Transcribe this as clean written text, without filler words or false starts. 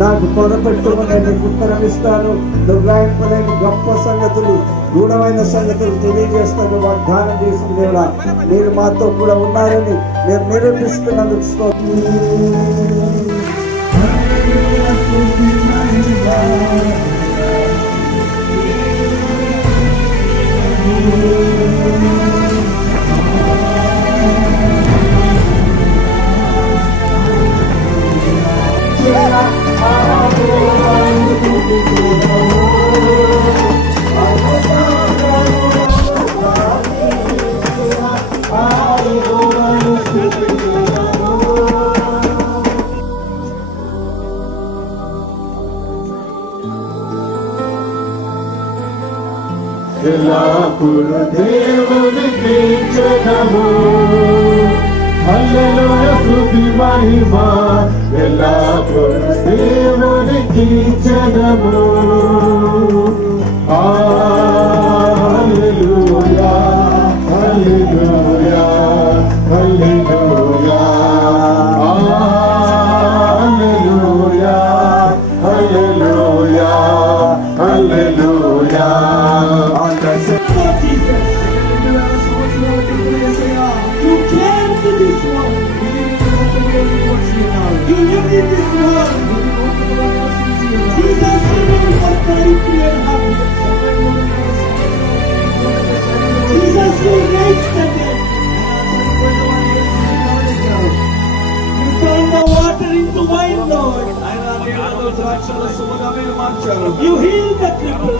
నాకు పొరపెట్టుకుని నీకు ఉత్తరం ఇస్తాను. దుర్గాయింపలేని గొప్ప సంగతులు, గూఢమైన సంగతులు తెలియజేస్తాను వాగ్దానం చేసిన దేవుడా, మీరు మాతో కూడా ఉన్నారని నేను నిరూపిస్తున్నందుకు ఎల్లప్పుడు దేవునికి జనము, హల్లెలూయా స్తుతి మహిమ. ఎల్లప్పుడు దేవునికి జనము, హల్లెలూయా హల్లెలూయా హల్లెలూయా హల్లెలూయా హల్లెలూయా హల్లెలూయా. You came to this world. You live in this world. Jesus came for charity and happiness. Jesus will raise the dead. You turn the water into wine, Lord. You heal the cripple.